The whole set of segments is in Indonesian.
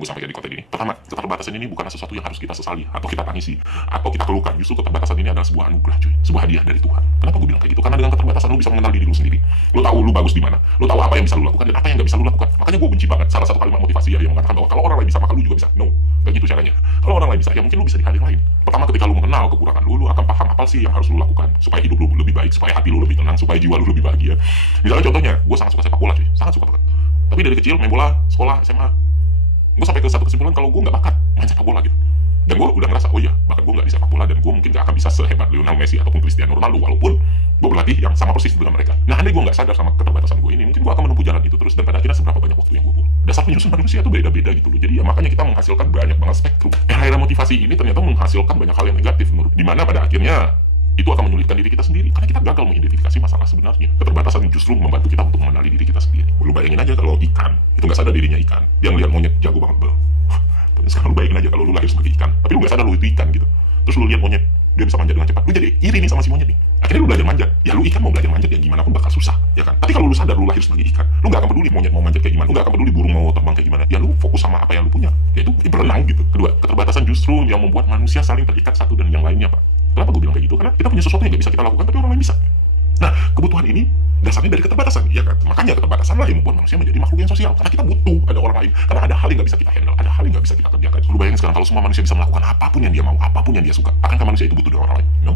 gue sampaikan di konten ini. Pertama, keterbatasan ini bukanlah sesuatu yang harus kita sesali atau kita tangisi atau kita keluhkan. Justru keterbatasan ini adalah sebuah anugerah, cuy, sebuah hadiah dari Tuhan. Kenapa gue bilang kayak gitu? Karena dengan keterbatasan lu bisa mengenal diri lu sendiri. Lu tahu lu bagus di mana, lu tahu apa yang bisa lu lakukan dan apa yang nggak bisa lu lakukan. Makanya gue benci banget salah satu kalimat motivasi ya yang mengatakan bahwa kalau orang lain bisa maka lu juga bisa. No, gak gitu caranya. Kalau orang lain bisa, ya mungkin lu bisa di hal yang lain. Pertama, ketika lu mengenal kekurangan lu akan paham apa sih yang harus lu lakukan supaya hidup lu lebih baik, supaya hati lu lebih tenang, supaya jiwa lu lebih bahagia. Misalnya contohnya, gue sangat suka sepak bola, cuy, sangat suka banget. Tapi dari kecil main bola, sekolah, SMA, gue sampai ke satu kesimpulan kalau gue nggak bakat main sepak bola gitu. Dan gue udah ngerasa, oh iya, bakat gue nggak di sepak bola dan gue mungkin nggak akan bisa sehebat Lionel Messi ataupun Cristiano Ronaldo walaupun gue berlatih yang sama persis dengan mereka. Nah, andai gue nggak sadar sama keterbatasan gue ini, mungkin gue akan menempuh jalan itu terus dan pada akhirnya seberapa banyak waktu yang gue buang. Dasar penyusun manusia itu beda-beda gitu loh. Jadi ya makanya kita menghasilkan banyak banget spektrum. Era motivasi ini ternyata menghasilkan banyak hal yang negatif menurut, dimana pada akhirnya itu akan menyulitkan diri kita sendiri karena kita gagal mengidentifikasi masalah sebenarnya. Keterbatasan justru membantu kita untuk mengenali diri kita sendiri. Lu bayangin aja kalau ikan itu nggak sadar dirinya ikan, dia ngeliat monyet jago banget bel. Sekarang lu bayangin aja kalau lu lahir sebagai ikan, tapi lu nggak sadar lu itu ikan gitu. Terus lu lihat monyet, dia bisa manjat dengan cepat, lu jadi iri nih sama si monyet nih. Akhirnya lu belajar manjat. Ya lu ikan mau belajar manjat ya gimana pun bakal susah, ya kan? Tapi kalau lu sadar lu lahir sebagai ikan, lu nggak akan peduli monyet mau manjat kayak gimana, lu nggak akan peduli burung mau terbang kayak gimana. Ya lu fokus sama apa yang lu punya, yaitu berenang gitu. Kedua, keterbatasan justru yang membuat manusia saling terikat satu dan yang lainnya, Pak. Kenapa gue bilang kayak gitu? Karena kita punya sesuatu yang nggak bisa kita lakukan, tapi orang lain bisa. Nah, kebutuhan ini dasarnya dari keterbatasan, ya kan? Makanya keterbatasan lah yang membuat manusia menjadi makhluk yang sosial. Karena kita butuh ada orang lain. Karena ada hal yang nggak bisa kita handle, ada hal yang nggak bisa kita kerjakan. Lu bayangin sekarang kalau semua manusia bisa melakukan apapun yang dia mau, apapun yang dia suka, akankah manusia itu butuh dengan orang lain? No.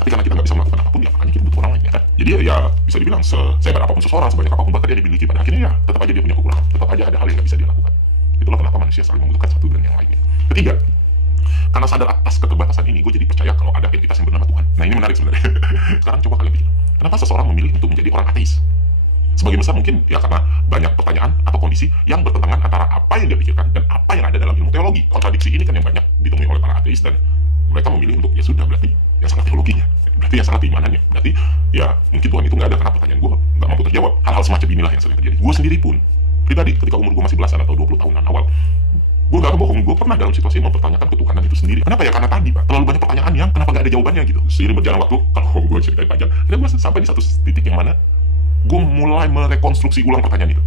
Tapi karena kita nggak bisa melakukan apapun, ya makanya kita butuh orang lain, ya kan? Jadi ya bisa dibilang sehebat apapun seseorang, sebanyak apapun bakat dia dimiliki, pada akhirnya ya tetap aja dia punya kekurangan, tetap aja ada hal yang nggak bisa dia lakukan. Itulah kenapa manusia saling membutuhkan satu dan yang lainnya. Ketiga, karena sadar atas keterbatasan ini, gue jadi percaya kalau ada entitas yang bernama Tuhan. Nah, ini menarik sebenarnya. Sekarang coba kalian pikir, kenapa seseorang memilih untuk menjadi orang ateis? Sebagian besar mungkin ya karena banyak pertanyaan atau kondisi yang bertentangan antara apa yang dia pikirkan dan apa yang ada dalam ilmu teologi. Kontradiksi ini kan yang banyak ditemui oleh para ateis dan mereka memilih untuk ya sudah, berarti yang salah teologinya, berarti yang salah keimanannya, berarti ya mungkin Tuhan itu nggak ada karena pertanyaan gue nggak mampu terjawab. Hal-hal semacam inilah yang sering terjadi. Gue sendiri pun pribadi ketika umur gue masih belasan atau 20 tahunan awal, gue gak bohong, gue pernah dalam situasi mempertanyakan ketuhanan itu sendiri. Kenapa ya? Karena tadi, Pak, terlalu banyak pertanyaan yang kenapa gak ada jawabannya gitu. Seiring berjalan waktu, kalau gue ceritain panjang, akhirnya gue sampai di satu titik yang mana gue mulai merekonstruksi ulang pertanyaan itu.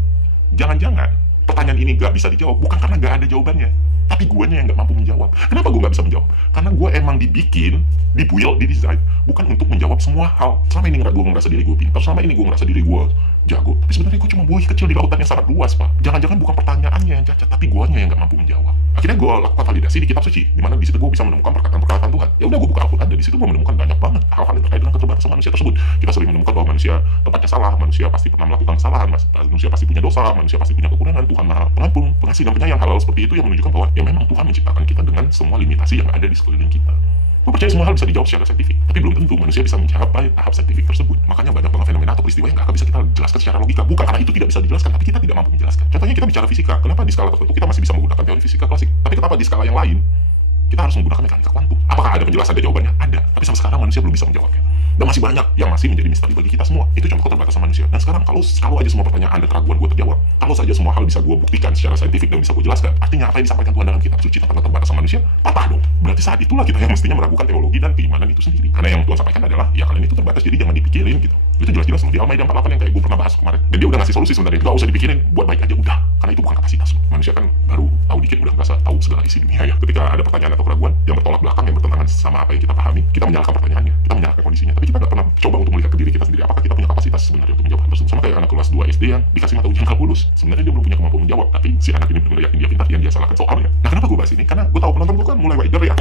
Jangan-jangan pertanyaan ini gak bisa dijawab bukan karena gak ada jawabannya, tapi guanya yang gak mampu menjawab. Kenapa gue gak bisa menjawab? Karena gue emang dibikin, dibuild, didesain bukan untuk menjawab semua hal. Selama ini gue ngerasa diri gue pintar, selama ini gue ngerasa diri gue jago, tapi sebenarnya gue cuma buih kecil di lautan yang sangat luas, Pak. Jangan-jangan bukan pertanyaannya yang cacat, tapi guanya yang gak mampu menjawab. Akhirnya gue lakukan validasi di kitab suci, di mana di situ gue bisa menemukan perkataan-perkataan Tuhan. Ya udah, gue buka Al-Quran dan di situ gue menemukan banyak banget hal-hal yang terkait dengan keterbatasan manusia tersebut. Kita sering menemukan bahwa manusia tempatnya salah, manusia pasti pernah melakukan kesalahan, manusia pasti punya dosa, manusia pasti punya kekurangan. Tuhan Maha Pengampun, Pengasih dan Penyayang. Hal-hal seperti itu yang menunjukkan bahwa ya memang Tuhan menciptakan kita dengan semua limitasi yang ada di sekeliling kita. Gue percaya semua hal bisa dijawab secara saintifik, tapi belum tentu manusia bisa mencapai tahap saintifik tersebut. Makanya banyak banget fenomena atau peristiwa yang gak akan bisa kita jelaskan secara logika. Bukan karena itu tidak bisa dijelaskan, tapi kita tidak mampu menjelaskan. Contohnya kita bicara fisika, kenapa di skala tertentu kita masih bisa menggunakan teori fisika klasik, tapi kenapa di skala yang lain kita harus menggunakan mekanika kuantum? Apakah ada penjelasan, ada jawabannya? Ada, tapi sampai sekarang manusia belum bisa menjawabnya. Dan masih banyak yang masih menjadi misteri bagi kita semua. Itu contoh keterbatasan manusia. Dan sekarang kalau aja semua pertanyaan dan keraguan gue terjawab, kalau saja semua hal bisa gue buktikan secara saintifik dan bisa gue jelaskan, artinya apa yang disampaikan Tuhan dalam kitab suci tentang keterbatasan manusia patah dong. Berarti saat itulah kita yang mestinya meragukan teologi dan keimanan itu sendiri. Karena yang Tuhan sampaikan adalah ya kalian itu terbatas, jadi jangan dipikirin gitu. Itu jelas-jelas di Al-Maidah 48 yang kayak gue pernah bahas kemarin. Dan dia udah ngasih solusi sebenarnya. Gak usah dipikirin, buat baik aja udah. Karena itu bukan kapasitas. Manusia kan baru tahu dikit udah merasa tahu segala isi dunia ya. Ketika ada pertanyaan atau keraguan yang bertolak belakang, yang bertentangan sama apa yang kita pahami, kita menyalahkan pertanyaannya, kita menyalahkan kondisinya. Tapi kita gak pernah coba untuk melihat ke diri kita sendiri, apakah kita punya kapasitas sebenarnya untuk menjawab hal tersebut. Sama kayak anak kelas 2 SD yang dikasih mata ujian kalkulus, sebenarnya dia belum punya kemampuan menjawab, tapi si anak ini benar-benar yakin dia pintar, yang dia salahkan soalnya. Nah, kenapa gue bahas ini? Karena gue tahu penonton gue kan mulai wider ya.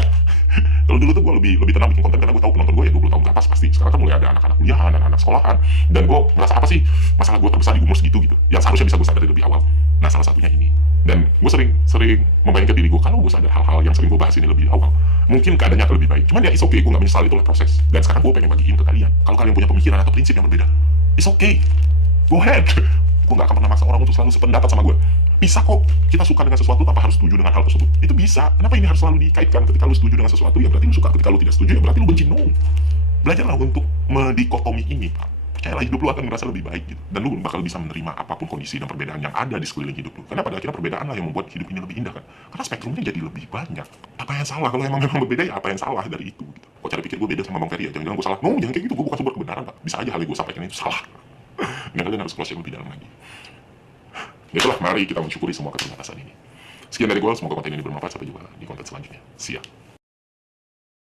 Kalau dulu tuh gue lebih tenang bikin konten karena gue tahu penonton gue ya 20 tahun ke atas pasti. Sekarang kan mulai ada anak-anak kuliahan, anak-anak sekolahan, dan gue merasa apa sih masalah gue terbesar di umur segitu gitu, yang seharusnya bisa gue sadari lebih awal. Nah, salah satunya ini. Dan gue sering membayangkan diri gue, kalau gue sadar hal-hal yang sering gue bahas ini lebih awal, mungkin keadaannya akan lebih baik. Cuman ya it's okay, gue gak menyesal, itulah proses. Dan sekarang gue pengen bagiin ke kalian, kalau kalian punya pemikiran atau prinsip yang berbeda, it's okay, go ahead. Gue gak akan pernah maksa orang untuk selalu sependapat sama gue. Bisa kok kita suka dengan sesuatu tanpa harus setuju dengan hal tersebut. Itu bisa. Kenapa ini harus selalu dikaitkan? Ketika lu setuju dengan sesuatu ya berarti lu suka, ketika lu tidak setuju ya berarti lu benci. No. Belajarlah untuk mendikotomi ini, Pak. Percayalah, hidup lu akan merasa lebih baik gitu. Dan lu bakal bisa menerima apapun kondisi dan perbedaan yang ada di sekeliling hidup lu. Karena pada akhirnya perbedaan lah yang membuat hidup ini lebih indah kan. Karena spektrumnya jadi lebih banyak. Apa yang salah? Kalau memang berbeda ya apa yang salah dari itu gitu. Kok cara pikir gue beda sama Bang Ferry ya? Jangan-jangan gue salah. No, jangan kayak gitu. Gue bukan sumber kebenaran, Pak. Bisa aja hal yang gue sampaikan itu salah. Dan kalian harus close yang lebih dalam lagi. Itulah, mari kita mensyukuri semua keterbatasan ini. Sekian dari gue, semoga konten ini bermanfaat. Sampai jumpa di konten selanjutnya. See ya.